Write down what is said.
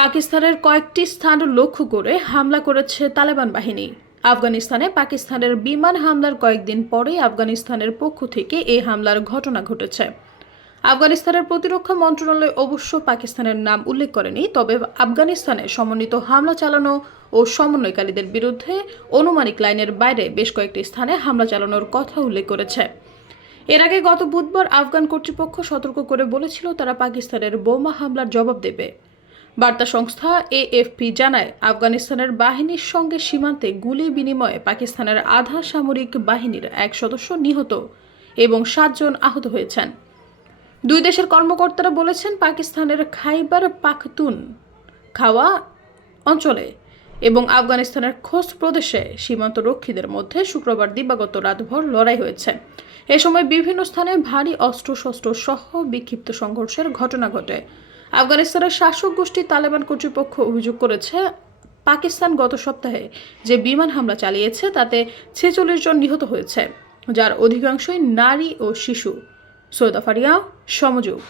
পাকিস্তানের কয়েকটি স্থান লক্ষ্য করে হামলা করেছে তালেবান বাহিনী। আফগানিস্তানে পাকিস্তানের বিমান হামলার কয়েকদিন পরেই আফগানিস্তানের পক্ষ থেকে এই হামলার ঘটনা ঘটেছে। আফগানিস্তানের প্রতিরক্ষা মন্ত্রণালয় অবশ্য পাকিস্তানের নাম উল্লেখ করেনি, তবে আফগানিস্তানে সমন্বিত হামলা চালানো ও সমন্বয়কারীদের বিরুদ্ধে অনুমানিক লাইনের বাইরে বেশ কয়েকটি স্থানে হামলা চালানোর কথা উল্লেখ করেছে। এর আগে গত বুধবার আফগান কর্তৃপক্ষ সতর্ক করে বলেছিল তারা পাকিস্তানের বোমা হামলার জবাব দেবে। বার্তা সংস্থা এএফপি জানায়, আফগানিস্তানের বাহিনীর সঙ্গে সীমান্তে গুলি বিনিময়ে পাকিস্তানের আধা সামরিক বাহিনীর এক সদস্য নিহত এবং 7 জন আহত হয়েছেন। দুই দেশের কর্মকর্তারা বলেছেন, পাকিস্তানের খাইবার পাখতুনখাওয়া অঞ্চলে এবং আফগানিস্তানের খোস্ত প্রদেশে সীমান্ত রক্ষীদের মধ্যে শুক্রবার দিবাগত রাতভর লড়াই হয়েছে। এ সময় বিভিন্ন স্থানে ভারী অস্ত্রশস্ত্র সহ বিক্ষিপ্ত সংঘর্ষের ঘটনা ঘটে। আফগানিস্তানের শাসক গোষ্ঠী তালেবান কর্তৃপক্ষ অভিযোগ করেছে, পাকিস্তান গত সপ্তাহে যে বিমান হামলা চালিয়েছে তাতে 46 জন নিহত হয়েছে, যার অধিকাংশই নারী ও শিশু। সৈয়দা ফারিয়া, সমযোগ।